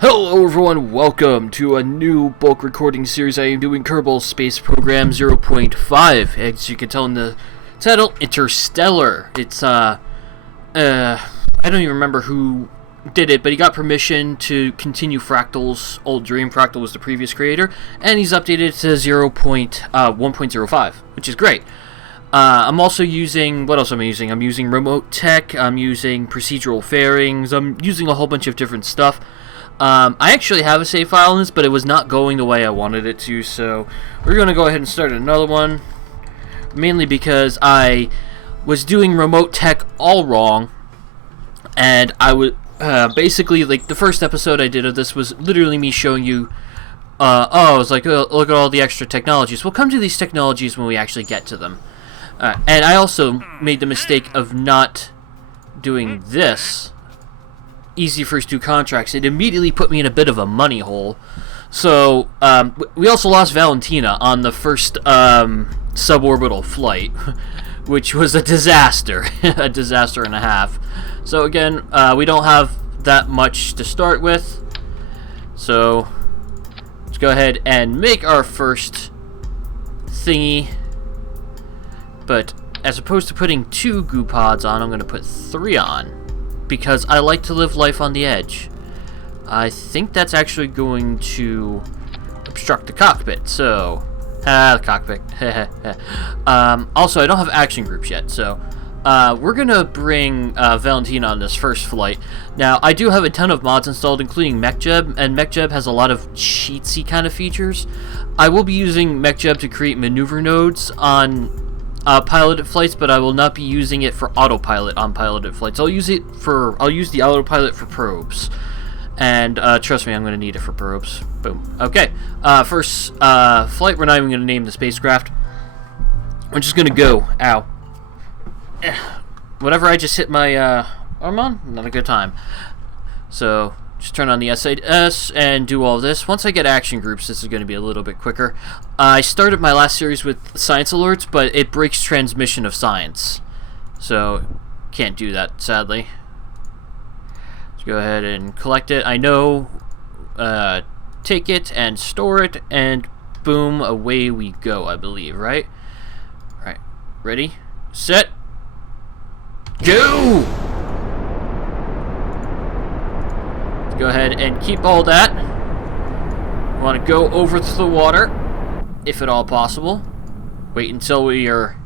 Hello everyone, welcome to a new bulk recording series I am doing, Kerbals Space Program 0.5. As you can tell in the title, Interstellar. It's, I don't even remember who did it, but he got permission to continue Fractal's old dream. Fractal was the previous creator, and he's updated it to 1.05, which is great. I'm also using, what else am I using? I'm using RemoteTech, I'm using Procedural Fairings, I'm using a whole bunch of different stuff. I actually have a save file in this, but it was not going the way I wanted it to, so we're going to go ahead and start another one. Mainly because I was doing RemoteTech all wrong, and I would, basically, like, the first episode I did of this was literally me showing you, I was like, oh, look at all the extra technologies. We'll come to these technologies when we actually get to them. And I also made the mistake of not doing this. Easy first two contracts. It immediately put me in a bit of a money hole. So we also lost Valentina on the first suborbital flight, which was a disaster. A disaster and a half. So again, we don't have that much to start with, so let's go ahead and make our first thingy. But as opposed to putting 2 goo pods on, I'm going to put 3 on, because I like to live life on the edge. I think that's actually going to obstruct the cockpit, so... the cockpit. Also, I don't have action groups yet, so... we're going to bring Valentina on this first flight. Now, I do have a ton of mods installed, including Mechjeb, and Mechjeb has a lot of cheatsy kind of features. I will be using Mechjeb to create maneuver nodes on... piloted flights, but I will not be using it for autopilot on piloted flights. I'll use the autopilot for probes, and trust me, I'm going to need it for probes. Boom. Okay. First flight. We're not even going to name the spacecraft. We're just going to go. Ow. Whatever I just hit my arm on, not a good time. So just turn on the SAS and do all this. Once I get action groups, this is going to be a little bit quicker. I started my last series with science alerts, but it breaks transmission of science. So, can't do that, sadly. Let's go ahead and collect it. I know, take it and store it, and boom, away we go, I believe, right? Alright, ready, set, go! Go ahead and keep all that. Want to go over to the water, if at all possible. Wait until we are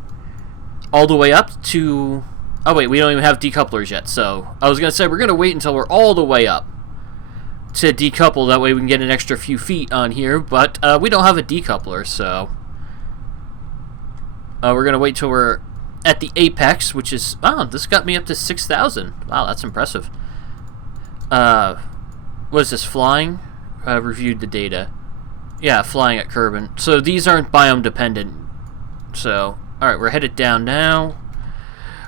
all the way up to... Oh wait, we don't even have decouplers yet, so... I was going to say, we're going to wait until we're all the way up to decouple, that way we can get an extra few feet on here, but we don't have a decoupler, so... we're going to wait till we're at the apex, which is... Oh, this got me up to 6,000. Wow, that's impressive. What is this, flying? Reviewed the data. Yeah, flying at Kerbin. So these aren't biome dependent. So, alright, we're headed down now.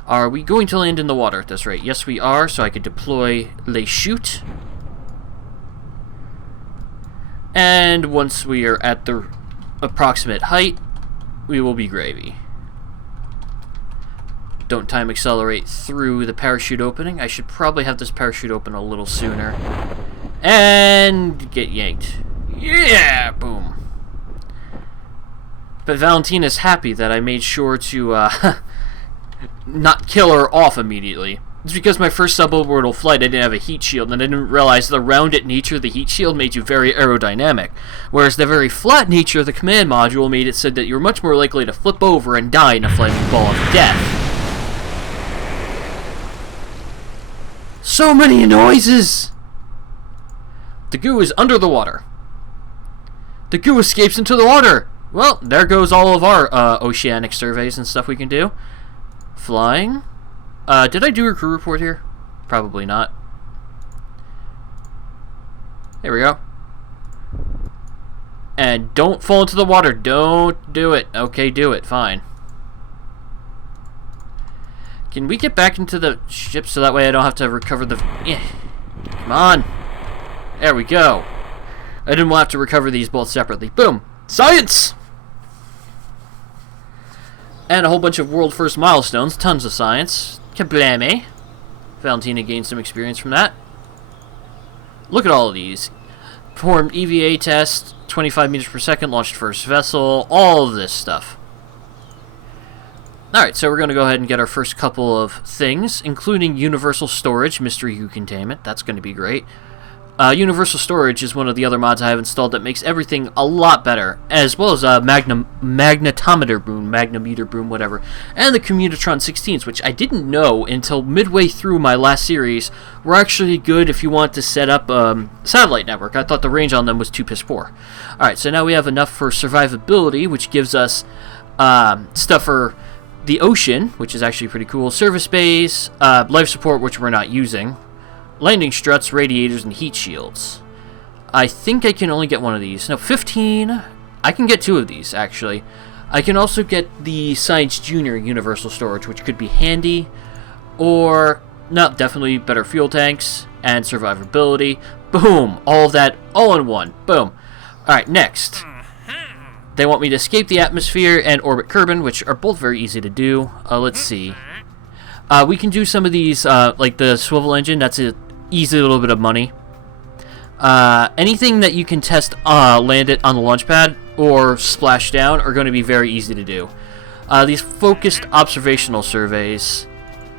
Are we going to land in the water at this rate? Yes, we are, so I could deploy Les Chutes. And once we are at the approximate height, we will be gravy. Don't time accelerate through the parachute opening. I should probably have this parachute open a little sooner. And get yanked. Yeah! Boom. But Valentina's happy that I made sure to not kill her off immediately. It's because my first suborbital flight I didn't have a heat shield, and I didn't realize the rounded nature of the heat shield made you very aerodynamic, whereas the very flat nature of the command module made it so that you were much more likely to flip over and die in a flaming ball of death. So many noises! The goo is under the water. The goo escapes into the water! Well, there goes all of our oceanic surveys and stuff we can do. Flying. Did I do a crew report here? Probably not. There we go. And don't fall into the water. Don't do it. Okay, do it. Fine. Can we get back into the ship so that way I don't have to recover the... Yeah. Come on. There we go. I didn't want to have to recover these both separately. Boom. Science! And a whole bunch of world first milestones. Tons of science. Kablame. Valentina gained some experience from that. Look at all of these. Performed EVA test, 25 meters per second, launched first vessel, all of this stuff. Alright, so we're going to go ahead and get our first couple of things, including universal storage, mystery U containment. That's going to be great. Universal storage is one of the other mods I have installed that makes everything a lot better, as well as a magnetometer boom, whatever, and the Commutotron 16s, which I didn't know until midway through my last series were actually good if you want to set up a satellite network. I thought the range on them was too piss poor. Alright, so now we have enough for survivability, which gives us stuff for the ocean, which is actually pretty cool, service bays, life support, which we're not using, landing struts, radiators, and heat shields. I think I can only get one of these. No, 15. I can get 2 of these, actually. I can also get the Science Junior Universal Storage, which could be handy, or, no, definitely better fuel tanks and survivability. Boom! All of that, all in one. Boom. Alright, next. They want me to escape the atmosphere and orbit Kerbin, which are both very easy to do. Let's see. We can do some of these, like the swivel engine. That's an easy little bit of money. Anything that you can test, land it on the launch pad or splash down are going to be very easy to do. These focused observational surveys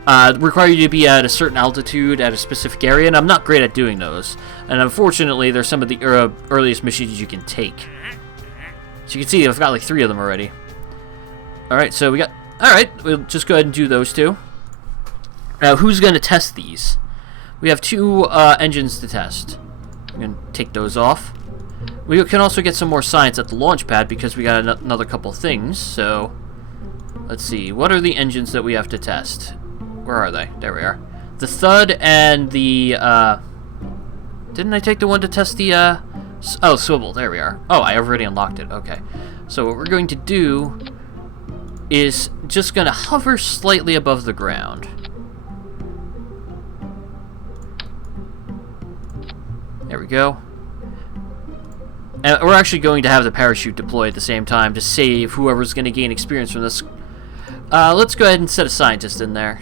require you to be at a certain altitude at a specific area, and I'm not great at doing those. And unfortunately, they're some of the earliest missions you can take. So you can see I've got like 3 of them already. Alright, so we got... Alright, we'll just go ahead and do those 2. Now, who's going to test these? We have 2 engines to test. I'm going to take those off. We can also get some more science at the launch pad because we got another couple things. So, let's see. What are the engines that we have to test? Where are they? There we are. The Thud and the... Didn't I take the one to test the... Oh, Swivel. There we are. Oh, I already unlocked it. Okay. So what we're going to do is just going to hover slightly above the ground. There we go. And we're actually going to have the parachute deploy at the same time to save whoever's going to gain experience from this. Let's go ahead and set a scientist in there.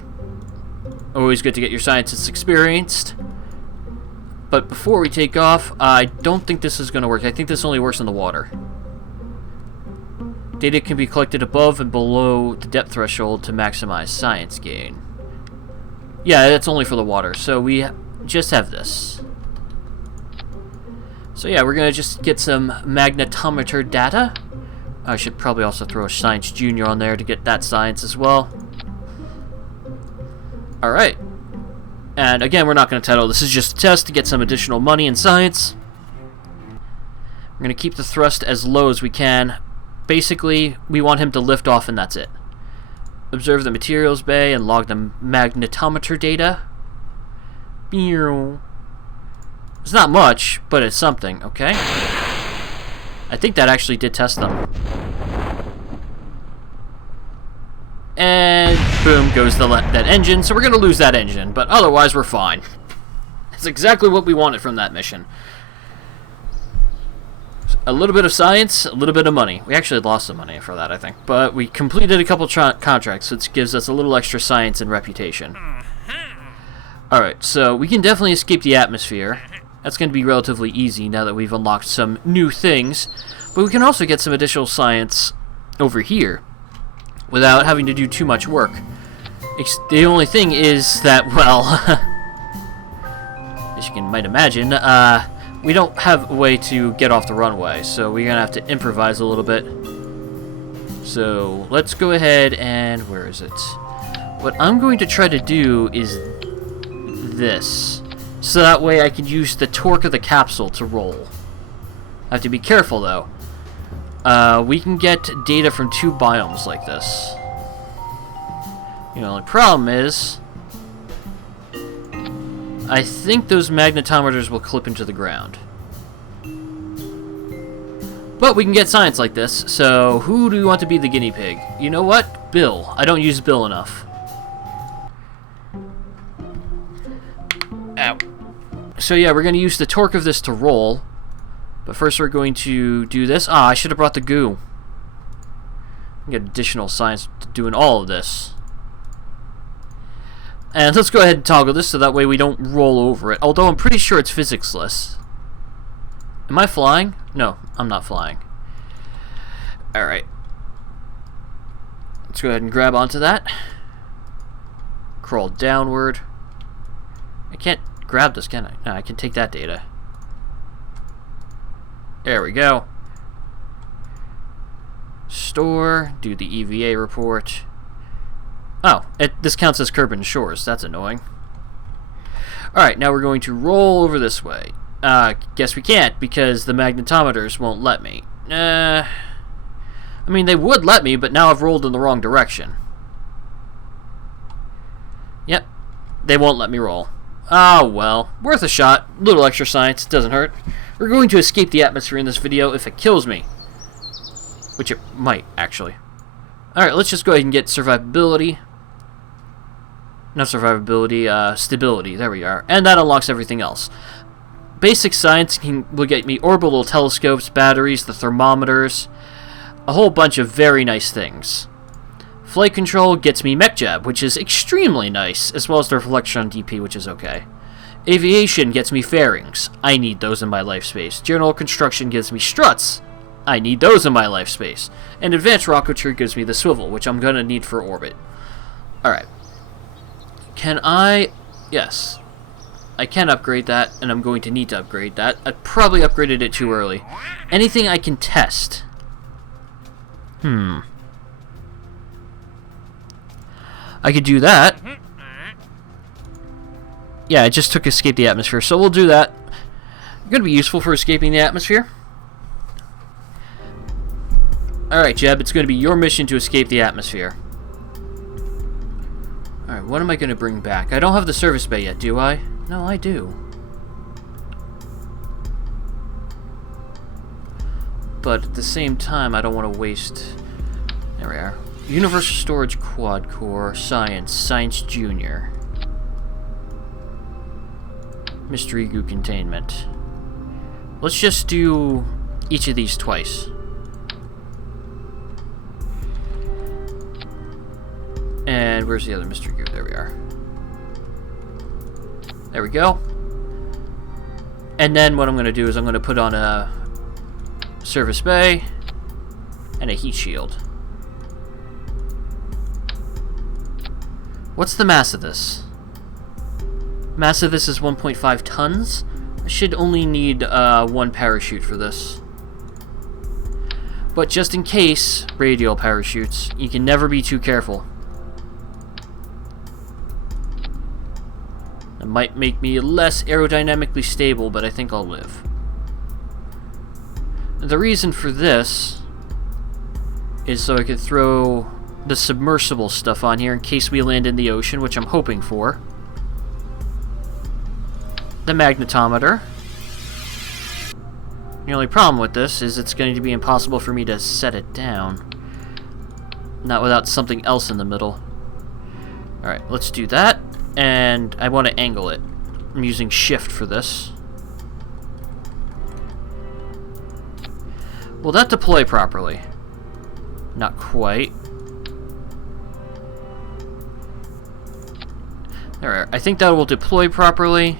Always good to get your scientists experienced. But before we take off, I don't think this is going to work. I think this only works in the water. Data can be collected above and below the depth threshold to maximize science gain. Yeah, that's only for the water. So we just have this. So yeah, we're going to just get some magnetometer data. I should probably also throw a Science Junior on there to get that science as well. Alright. And again, we're not going to title. This is just a test to get some additional money and science. We're going to keep the thrust as low as we can. Basically, we want him to lift off and that's it. Observe the materials bay and log the magnetometer data. It's not much, but it's something, okay? I think that actually did test them. And boom goes that engine, so we're going to lose that engine, but otherwise we're fine. That's exactly what we wanted from that mission. A little bit of science, a little bit of money. We actually lost some money for that, I think. But we completed a couple contracts, which gives us a little extra science and reputation. Alright, so we can definitely escape the atmosphere. That's going to be relatively easy now that we've unlocked some new things. But we can also get some additional science over here without having to do too much work. The only thing is that, well, as you might imagine, we don't have a way to get off the runway, so we're going to have to improvise a little bit. So let's go ahead and, where is it? What I'm going to try to do is this. So that way I can use the torque of the capsule to roll. I have to be careful though. We can get data from 2 biomes like this. The only problem is, I think those magnetometers will clip into the ground. But we can get science like this, so who do we want to be the guinea pig? You know what? Bill. I don't use Bill enough. Ow. So yeah, we're going to use the torque of this to roll. But first we're going to do this. Ah, I should have brought the goo. Get additional science to doing all of this. And let's go ahead and toggle this so that way we don't roll over it. Although I'm pretty sure it's physics-less. Am I flying? No, I'm not flying. Alright. Let's go ahead and grab onto that. Crawl downward. I can't grab this, can I? No, I can take that data. There we go. Store. Do the EVA report. Oh, this counts as Kerbal Shores. That's annoying. Alright, now we're going to roll over this way. Guess we can't because the magnetometers won't let me. I mean, they would let me, but now I've rolled in the wrong direction. Yep, they won't let me roll. Oh, well, worth a shot. Little extra science, doesn't hurt. We're going to escape the atmosphere in this video if it kills me. Which it might, actually. Alright, let's just go ahead and get survivability. Not survivability, stability. There we are. And that unlocks everything else. Basic science will get me orbital telescopes, batteries, the thermometers, a whole bunch of very nice things. Flight control gets me Mechjeb, which is extremely nice, as well as the reflection DP, which is okay. Aviation gets me fairings. I need those in my life space. General construction gives me struts. I need those in my life space. And advanced rocketry gives me the swivel, which I'm going to need for orbit. Alright. Can I... Yes. I can upgrade that, and I'm going to need to upgrade that. I probably upgraded it too early. Anything I can test. I could do that. Yeah, I just took escape the atmosphere, so we'll do that. Going to be useful for escaping the atmosphere. Alright, Jeb, it's going to be your mission to escape the atmosphere. Alright, what am I going to bring back? I don't have the service bay yet, do I? No, I do. But at the same time, I don't want to waste... There we are. Universal Storage Quad Core, Science Junior. Mystery Goo Containment. Let's just do each of these twice. And where's the other mystery goo? There we are. There we go. And then what I'm going to do is I'm going to put on a service bay and a heat shield. What's the mass of this? Mass of this is 1.5 tons. I should only need one parachute for this. But just in case, radial parachutes, you can never be too careful. It might make me less aerodynamically stable, but I think I'll live. The reason for this is so I could throw the submersible stuff on here in case we land in the ocean, which I'm hoping for. The magnetometer. The only problem with this is it's going to be impossible for me to set it down. Not without something else in the middle. Alright, let's do that. And I want to angle it. I'm using shift for this. Will that deploy properly? Not quite. There, I think that will deploy properly.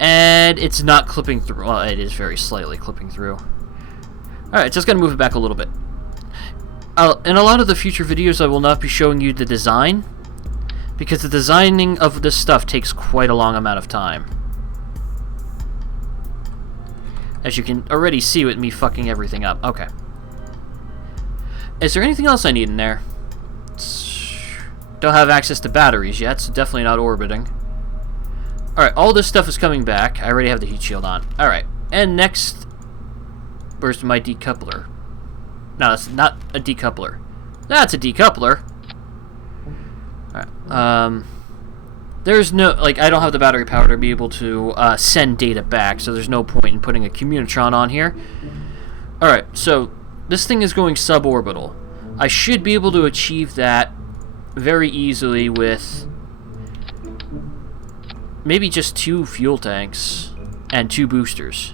And it's not clipping through. Well, it is very slightly clipping through. Alright, just gotta move it back a little bit. In a lot of the future videos, I will not be showing you the design, because the designing of this stuff takes quite a long amount of time. As you can already see with me fucking everything up. Okay. Is there anything else I need in there? Don't have access to batteries yet, so definitely not orbiting. Alright, all this stuff is coming back. I already have the heat shield on. Alright, and next... Where's my decoupler? No, that's not a decoupler. That's a decoupler. Alright, there's no... Like, I don't have the battery power to be able to send data back, so there's no point in putting a Communitron on here. Alright, so this thing is going suborbital. I should be able to achieve that very easily with maybe just 2 fuel tanks and 2 boosters.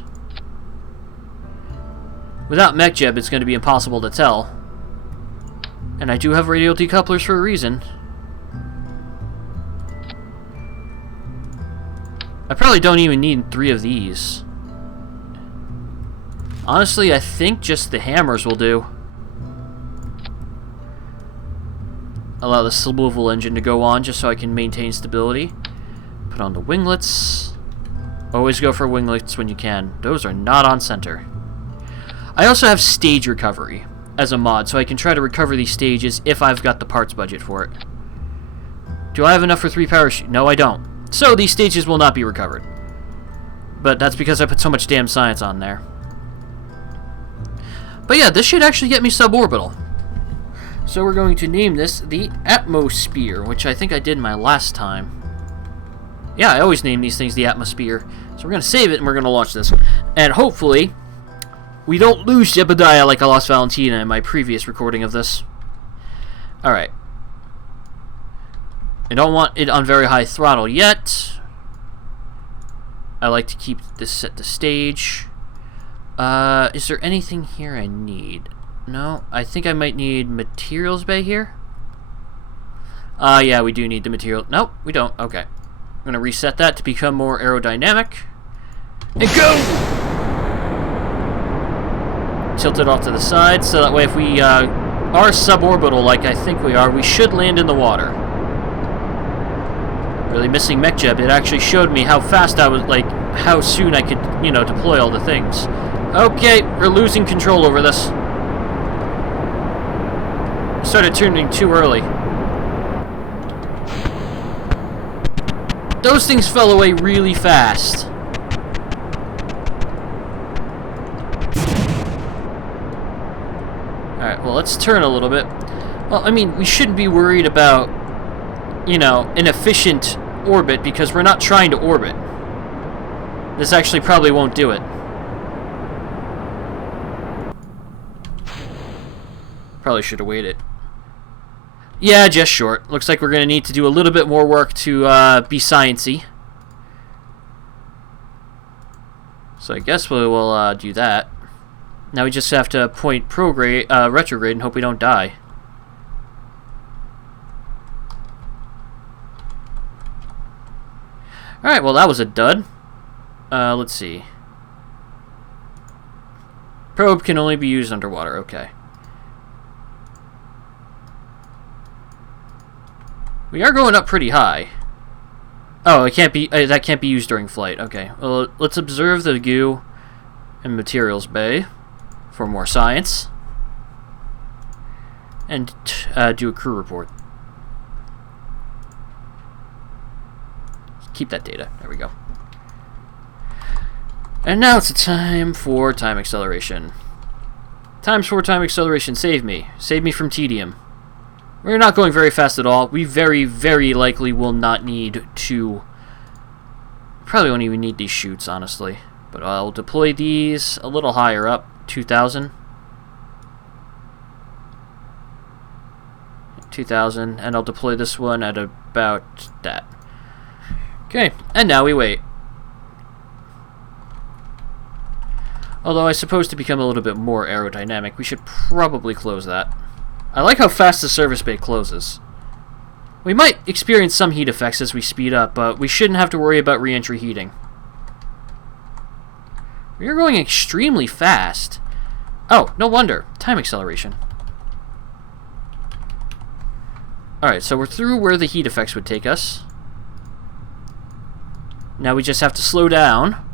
Without Mechjeb, it's going to be impossible to tell. And I do have radial decouplers for a reason. I probably don't even need 3 of these. Honestly, I think just the hammers will do. Allow the swivel engine to go on just so I can maintain stability. Put on the winglets. Always go for winglets when you can. Those are not on center. I also have stage recovery as a mod, so I can try to recover these stages if I've got the parts budget for it. Do I have enough for 3 parachutes? No, I don't. So these stages will not be recovered. But that's because I put so much damn science on there. But yeah, this should actually get me suborbital. So we're going to name this the Atmosphere, which I think I did my last time. Yeah, I always name these things the Atmosphere. So we're going to save it and we're going to launch this. And hopefully, we don't lose Jebediah like I lost Valentina in my previous recording of this. Alright. I don't want it on very high throttle yet. I like to keep this set to stage. Is there anything here I need? No, I think I might need materials bay here. Yeah, we do need the material. Nope, we don't. Okay. I'm going to reset that to become more aerodynamic. And go! Tilt it off to the side, so that way if we are suborbital like I think we are, we should land in the water. Really missing Mechjeb. It actually showed me how fast I was, like, how soon I could, you know, deploy all the things. Okay, we're losing control over this. Started turning too early. Those things fell away really fast. Alright, well, let's turn a little bit. Well, I mean, we shouldn't be worried about, you know, an efficient orbit because we're not trying to orbit. This actually probably won't do it. Probably should have waited. Yeah, just short. Looks like we're going to need to do a little bit more work to be sciencey. So I guess we will do that. Now we just have to point retrograde and hope we don't die. Alright, well that was a dud. Let's see. Probe can only be used underwater, okay. We are going up pretty high. Oh, it can't be. That can't be used during flight. Okay. Well, let's observe the goo and materials bay for more science, and do a crew report. Keep that data. There we go. And now it's time for time acceleration. Times 4 time acceleration. Save me. Save me from tedium. We're not going very fast at all. We very, very likely will not need to... Probably won't even need these chutes, honestly. But I'll deploy these a little higher up. 2,000. 2,000. And I'll deploy this one at about that. Okay, and now we wait. Although I suppose to become a little bit more aerodynamic, we should probably close that. I like how fast the service bay closes. We might experience some heat effects as we speed up, but we shouldn't have to worry about re-entry heating. We are going extremely fast. Oh, no wonder. Time acceleration. Alright, so we're through where the heat effects would take us. Now we just have to slow down.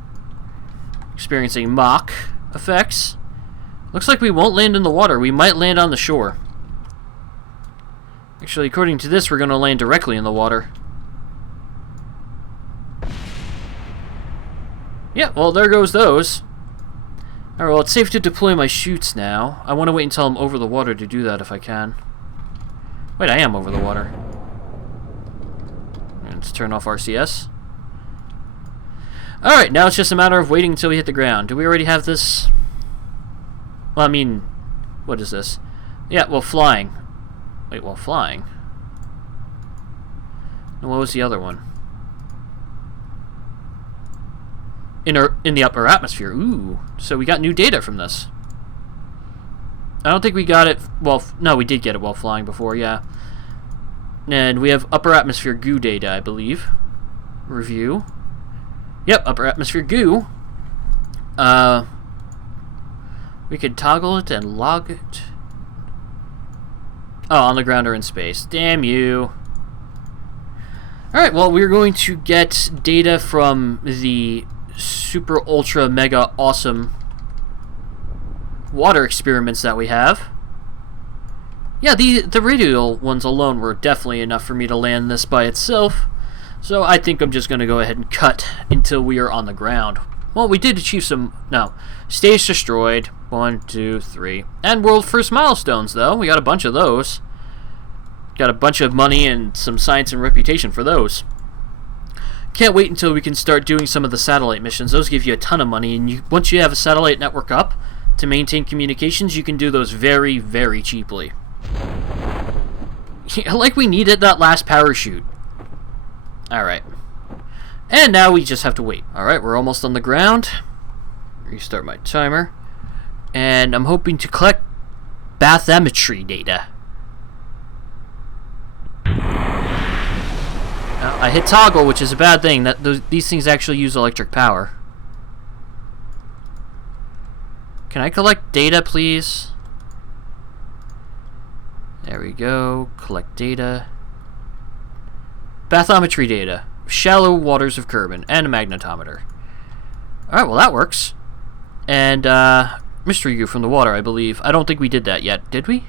Experiencing Mach effects. Looks like we won't land in the water. We might land on the shore. Actually, according to this, we're going to land directly in the water. Yeah, well, there goes those. Alright, well, it's safe to deploy my chutes now. I want to wait until I'm over the water to do that if I can. Wait, I am over the water. Let's turn off RCS. Alright, now it's just a matter of waiting until we hit the ground. Do we already have this? Well, I mean, what is this? Yeah, well, flying. Wait, well, flying. And what was the other one? In the upper atmosphere. Ooh, so we got new data from this. I don't think we got it. Well, no, we did get it while flying before, yeah. And we have upper atmosphere goo data, I believe. Review. Yep, upper atmosphere goo. We could toggle it and log it. Oh, on the ground or in space. Damn you. Alright, well, we're going to get data from the super ultra mega awesome water experiments that we have. Yeah, the radial ones alone were definitely enough for me to land this by itself. So I think I'm just going to go ahead and cut until we are on the ground. Well, we did achieve some... No. Stage destroyed. 1, 2, 3. And world first milestones, though. We got a bunch of those. Got a bunch of money and some science and reputation for those. Can't wait until we can start doing some of the satellite missions. Those give you a ton of money, and once you have a satellite network up to maintain communications, you can do those very, very cheaply. Like we needed that last parachute. Alright. And now we just have to wait. Alright, we're almost on the ground. Restart my timer. And I'm hoping to collect bathymetry data. I hit toggle, which is a bad thing. These things actually use electric power. Can I collect data, please? There we go. Collect data. Bathymetry data. Shallow waters of Kerbin. And a magnetometer. Alright, well that works. And, mystery goo from the water, I believe. I don't think we did that yet. Did we?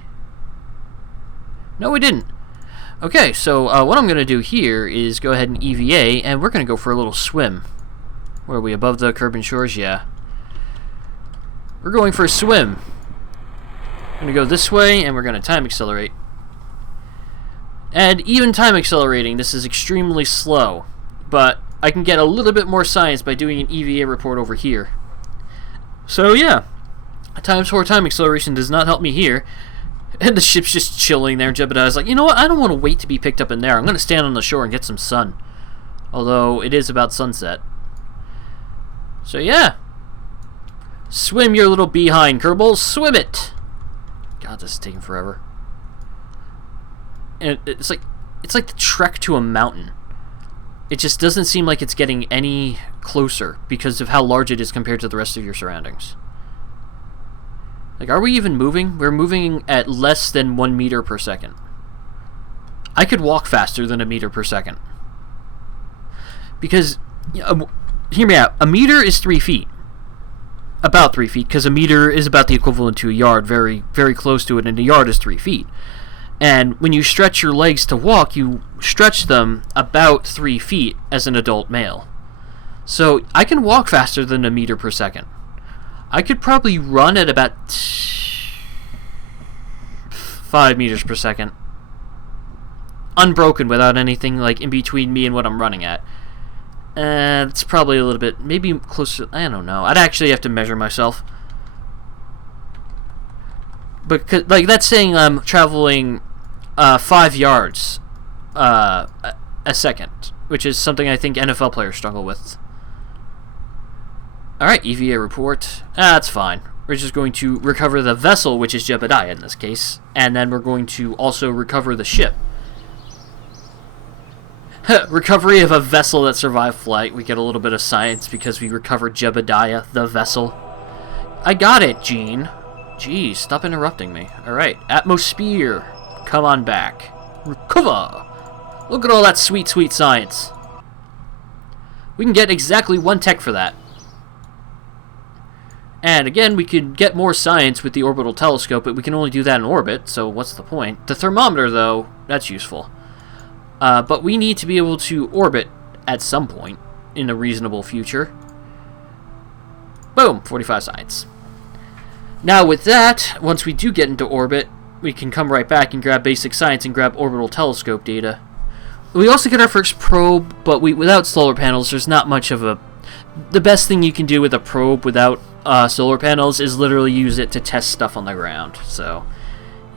No, we didn't. Okay, so what I'm going to do here is go ahead and EVA, and we're going to go for a little swim. Where are we? Above the Kerbin shores? Yeah. We're going for a swim. We're going to go this way, and we're going to time accelerate. And even time accelerating, this is extremely slow. But I can get a little bit more science by doing an EVA report over here. So yeah, ×4 time acceleration does not help me here. And the ship's just chilling there, and Jebediah's like, you know what, I don't want to wait to be picked up in there. I'm going to stand on the shore and get some sun. Although, it is about sunset. So yeah. Swim your little behind, Kerbals. Swim it! God, this is taking forever. And it's like the trek to a mountain. It just doesn't seem like it's getting any closer because of how large it is compared to the rest of your surroundings. Like, are we even moving? We're moving at less than 1 meter per second. I could walk faster than 1 meter per second. Because, hear me out, 1 meter is 3 feet. About 3 feet, because 1 meter is about the equivalent to a yard, very, very close to it, and a yard is 3 feet. And when you stretch your legs to walk, you stretch them about 3 feet as an adult male. So, I can walk faster than 1 meter per second. I could probably run at about 5 meters per second. Unbroken, without anything like in between me and what I'm running at. It's probably a little bit, maybe closer, I don't know. I'd actually have to measure myself. But, like, that's saying I'm traveling 5 yards a second, which is something I think NFL players struggle with. Alright, EVA report. That's fine. We're just going to recover the vessel, which is Jebediah in this case, and then we're going to also recover the ship. Recovery of a vessel that survived flight. We get a little bit of science because we recovered Jebediah, the vessel. I got it, Gene. Jeez, stop interrupting me. Alright, atmosphere. Come on back. Recover. Look at all that sweet, sweet science. We can get exactly 1 tech for that. And again, we could get more science with the orbital telescope, but we can only do that in orbit, so what's the point? The thermometer, though, that's useful. But we need to be able to orbit at some point in a reasonable future. Boom, 45 science. Now with that, once we do get into orbit, we can come right back and grab basic science and grab orbital telescope data. We also get our first probe, but without solar panels, there's not much of a... The best thing you can do with a probe without solar panels is literally use it to test stuff on the ground. So,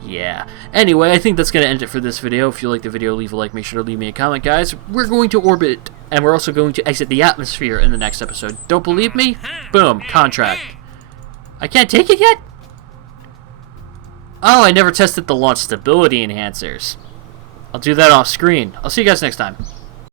yeah. Anyway, I think that's going to end it for this video. If you like the video, leave a like. Make sure to leave me a comment, guys. We're going to orbit, and we're also going to exit the atmosphere in the next episode. Don't believe me? Boom. Contract. I can't take it yet? Oh, I never tested the launch stability enhancers. I'll do that off screen. I'll see you guys next time.